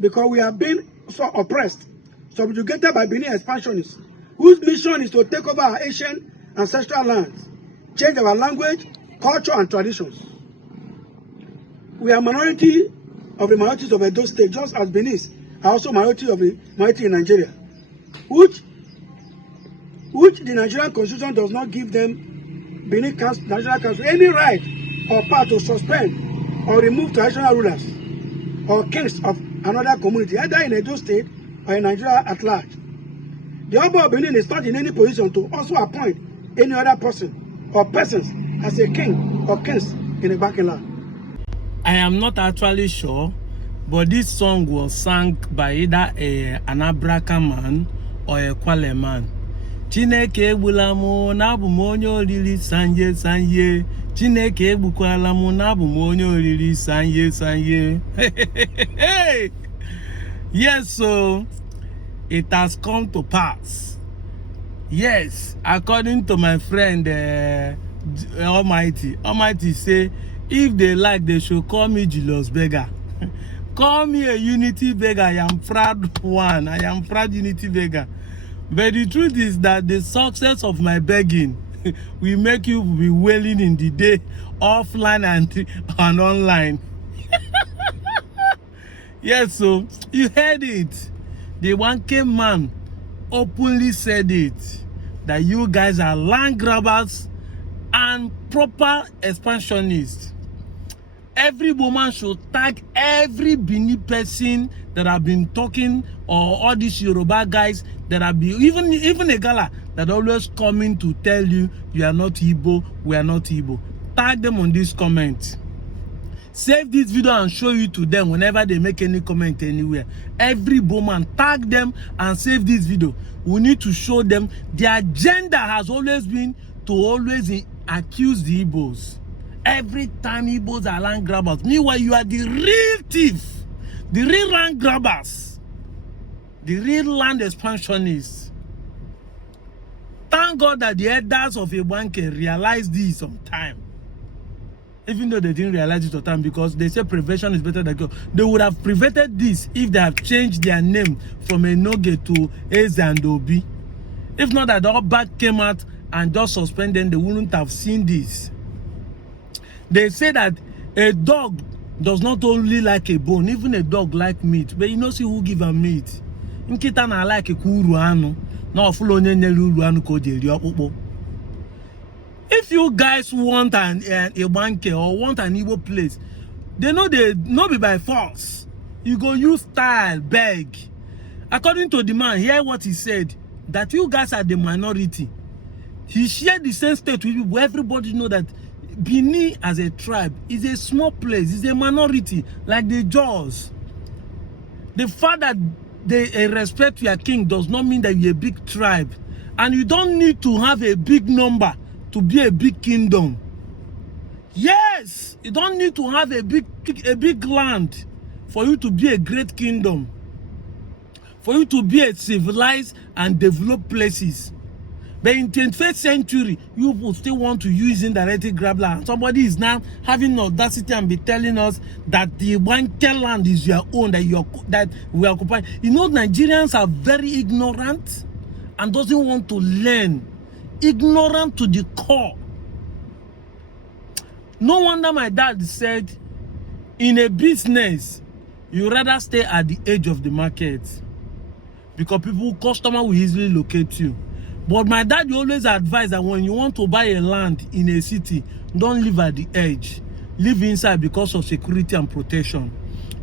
because we have been so oppressed, subjugated by Bini expansionists, whose mission is to take over our ancient ancestral lands, change our language, culture, and traditions. We are minority of the minorities of Edo State, just as Benis are also minority of the minority in Nigeria, which the Nigerian Constitution does not give them, Benin National Council, any right or power to suspend or remove traditional rulers or kings of another community, either in Edo State or in Nigeria at large. The Oba of Benin is not in any position to also appoint any other person or persons as a king or kings in the Igbanke land. I am not actually sure, but this song was sung by either an Abraka man or a Kwale man. Chineke egbulamu nabu monyo oriri sanye sanye. Chineke egbukwalamu nabu monyo oriri sanye sanye. Yes, so it has come to pass. Yes, according to my friend Almighty say, if they like, they should call me Julius Beggar. Call me a unity beggar. I am proud one. I am proud unity beggar. But the truth is that the success of my begging will make you be wailing in the day, offline and online. Yes, so you heard it. The Igbanke man openly said it, that you guys are land grabbers and proper expansionists. Every woman should tag every Bini person that have been talking, or all these Yoruba guys that have been, even a gala that always coming to tell you are not Igbo, we are not Igbo. Tag them on this comment. Save this video and show you to them whenever they make any comment anywhere. Every woman, tag them and save this video. We need to show them the agenda has always been to always accuse the Igbos. Every time Igbos are land grabbers. Meanwhile, you are the real thief, the real land grabbers, the real land expansionists. Thank God that the elders of Igbanke realized this on time. Even though they didn't realize it on time, because they say prevention is better than cure. They would have prevented this if they have changed their name from Enoge to Eze and Obi. If not that all back came out and just suspended, they wouldn't have seen this. They say that a dog does not only like a bone, even a dog like meat. But you know, see who give them meat. Nkita na like a kuruano. Now follow nyelu ko deri opopo. If you guys want an Igbanke or want an Igbo place, they no be by force. You go use style, beg. According to the man, hear what he said, that you guys are the minority. He shared the same state with people. Everybody know that Bini as a tribe is a small place, is a minority, like the Jaws. The fact that they respect your king does not mean that you're a big tribe. And you don't need to have a big number to be a big kingdom. Yes, you don't need to have a big land for you to be a great kingdom. For you to be a civilized and developed places. But in 21st century, you will still want to use indirect grab land. Somebody is now having audacity and be telling us that the Igbanke land is your own, that we occupy. You know, Nigerians are very ignorant and doesn't want to learn. Ignorant to the core. No wonder my dad said, in a business, you rather stay at the edge of the market, because customer will easily locate you. But my dad always advised that when you want to buy a land in a city, don't live at the edge. Live inside because of security and protection.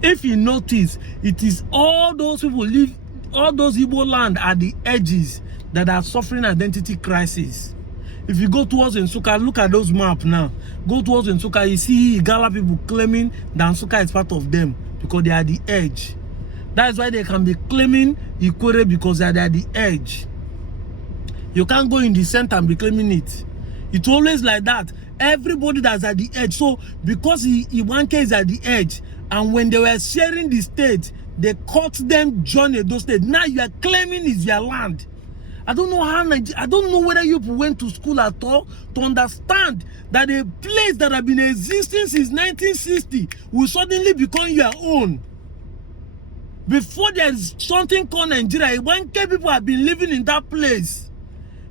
If you notice, it is all those people live, all those Igbo land at the edges that are suffering identity crisis. If you go towards Nsukka, look at those maps now. Go towards Nsukka, you see Igala people claiming that Nsukka is part of them because they are at the edge. That's why they can be claiming Ikwere, because they are at the edge. You can't go in the center and be claiming it. It's always like that. Everybody that's at the edge. So because Igbanke is at the edge, and when they were sharing the state, they caught them join Edo State. Now you are claiming it's your land. I don't know how. I don't know whether you went to school at all to understand that a place that has been existing since 1960 will suddenly become your own. Before there is something called Nigeria, Igbanke people have been living in that place.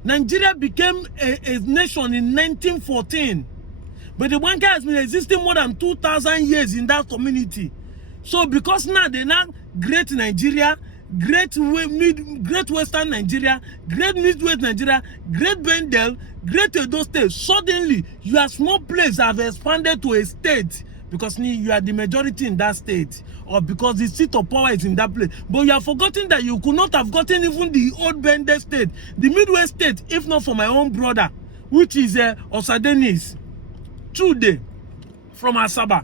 Nigeria became a nation in 1914. But the Igbanke has been existing more than 2,000 years in that community. So because now they're not great Nigeria, great Western Nigeria, great Midwest Nigeria, great Bendel, great Edo State, suddenly your small place have expanded to a state because you are the majority in that state, or because the seat of power is in that place. But you are forgetting that you could not have gotten even the old Bendel state, the Midwest state, if not for my own brother, which is Osadenis Chude from Asaba,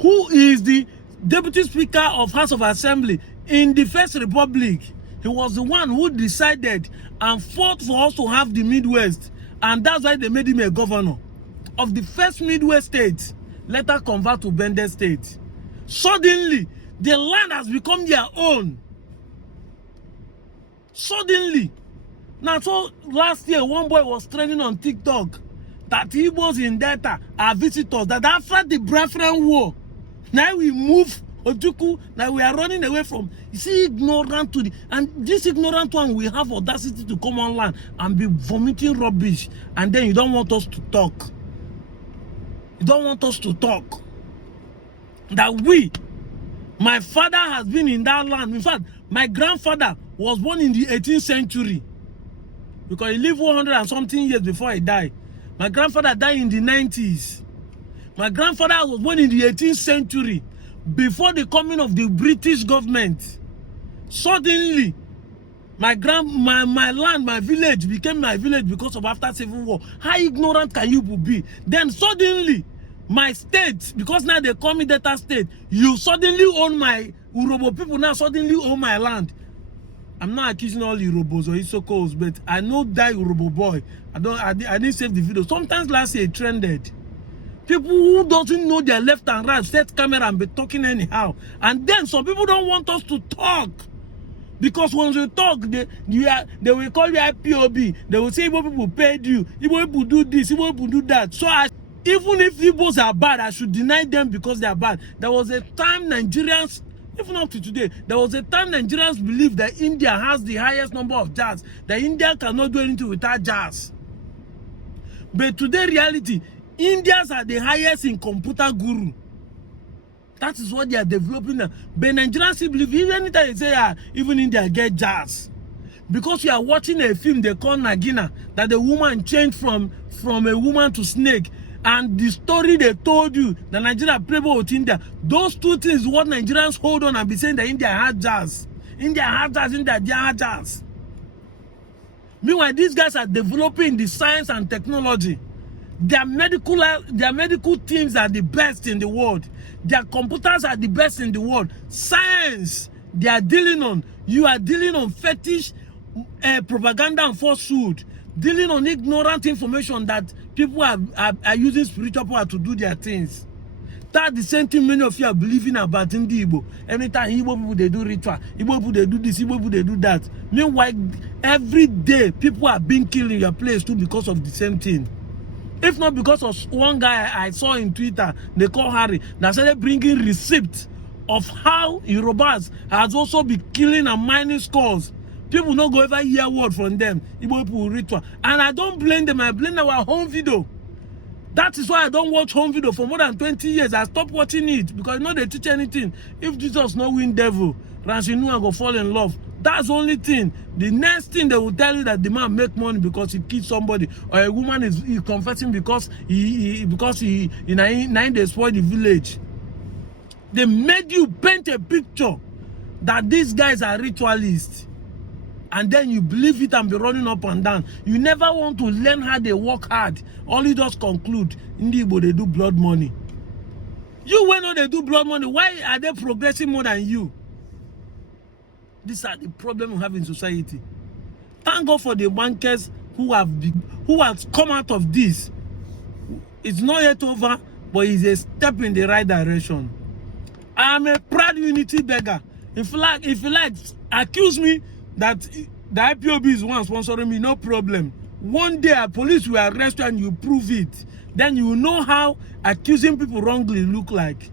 who is the Deputy Speaker of House of Assembly in the First Republic. He was the one who decided and fought for us to have the Midwest, and that's why they made him a governor of the first Midwest state, later convert to Bendel state. Suddenly, the land has become their own. Suddenly. Now, so last year, one boy was trending on TikTok that Igbos in Delta are visitors, that after the Biafran War, now we move Ojuku, now we are running away from, you see, ignorant to the, and this ignorant one will have audacity to come online and be vomiting rubbish, and then you don't want us to talk. You don't want us to talk. That my father has been in that land. In fact, my grandfather was born in the 18th century because he lived 100 and something years before he died. My grandfather died in the 90s. My grandfather was born in the 18th century, before the coming of the British government. Suddenly, my land, my village became my village because of after Civil War. How ignorant can you be? Then suddenly, my state, because now they call me Delta State, you suddenly own my Urobo people now suddenly own my land. I'm not accusing all Urobos or Isokos, but I know that Urobo boy. I didn't save the video. Sometimes last year it trended. People who doesn't know their left and right set camera and be talking anyhow. And then some people don't want us to talk. Because when we talk, they will call you IPOB. They will say Igbo people paid you. Igbo people do this, Igbo people do that. So even if Igbos are bad, I should deny them because they are bad. There was a time Nigerians, even up to today, there was a time Nigerians believed that India has the highest number of jars. That India cannot do anything without jars. But today reality, Indians are the highest in computer guru. That is what they are developing now. But Nigerians still believe, even anytime they say, even India get jazz. Because you are watching a film they call Nagina, that the woman changed from a woman to snake. And the story they told you, that Nigeria played with India, those two things, what Nigerians hold on and be saying that India had jazz. India had jazz, India had jazz. Meanwhile, these guys are developing the science and technology. Their medical teams are the best in the world. Their computers are the best in the world. Science, they are dealing on. You are dealing on fetish propaganda and falsehood. Dealing on ignorant information that people are using spiritual power to do their things. That's the same thing many of you are believing about Ndigbo. Every time Igbo people, they do ritual. Igbo people, they do this. Igbo people, they do that. Meanwhile, every day, people are being killed in your place too because of the same thing. If not because of one guy I saw in Twitter, they call Harry, that started bringing receipts of how Yorubas has also been killing and mining skulls. People don't go ever hear word from them. Igbo people ritual. And I don't blame them, I blame our home video. That is why I don't watch home video for more than 20 years. I stopped watching it because they teach anything. If Jesus no win devil, Ransinu go fall in love. That's the only thing. The next thing they will tell you that the man make money because he killed somebody, or a woman is confessing because he they spoil the village. They made you paint a picture that these guys are ritualists, and then you believe it and be running up and down. You never want to learn how they work hard. All you just conclude, Ndigbo, they do blood money. You when they do blood money, why are they progressing more than you? These are the problems we have in society. Thank God for the bankers who have come out of this. It's not yet over, but it's a step in the right direction. I'm a proud unity beggar. If you like, accuse me that the IPOB is one sponsoring me, no problem. One day a police will arrest you and you prove it. Then you will know how accusing people wrongly look like.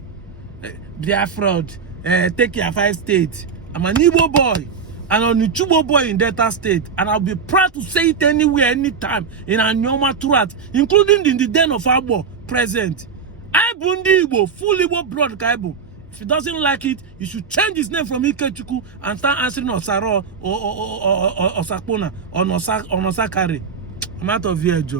They are fraud. Take your 5 states. I'm an Igbo boy and an Ichubo boy in Delta State, and I'll be proud to say it anywhere, anytime, in Anyoma throughout, including in the den of Agbo present. I Bundi Igbo, full Igbo blood Kaibo. If he doesn't like it, you should change his name from Ikechukwu and start answering Osaro or Osakpona or Nosakari. I'm out of here, Joe.